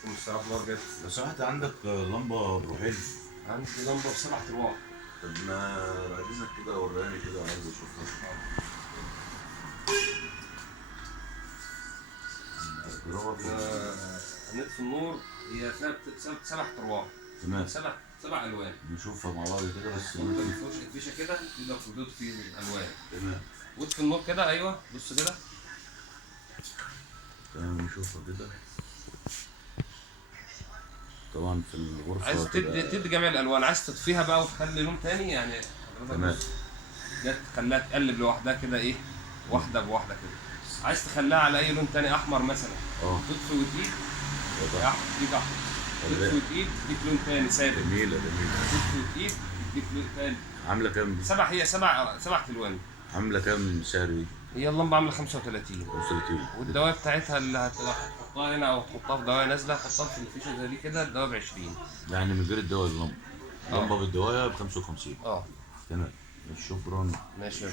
عليكم السلام نور جد. لو سمحت عندك لمبة بروحيل؟ عندي لمبة ب7 أرواح. طب ما بعد اذنك كده وراني كده عايز اشوفها. نطفي النور، هي فيها 7 أرواح. تمام. سبع ألوان. نشوفها مع بعض كده بس. ممكن الفيشة كده تقدر تدوس فيه الألوان. تمام. واطفي النور كده، أيوه بص كده. تمام نشوفها كده. طبعا في الغرفة عايز تدي جميع الألوان، عايز تطفيها بقى وتخلي لون تاني يعني. تمام. جت تخليها تقلب لوحدها كده، إيه، واحدة بواحدة كده. عايز تخليها على أي لون تاني، أحمر مثلا. تطفي وتقيد. تيجي أحمر. تطفي وتقيد تديك لون تاني ثابت. جميلة جميلة. تطفي وتقيد تديك لون تاني. عاملة كام دي؟ هي سبع ألوان. عاملة كام سعر دي؟ هي اللمبة عاملة 35. 35. والدواية بتاعتها اللي هتحطها هنا أو تحطها في دواية نازلة، هتحطها في الفيشة زي دي كده، الدواية ب20. يعني من غير الدواية اللمبة. اللمبة بالدواية ب55. اه. تمام. شكرا. ماشي.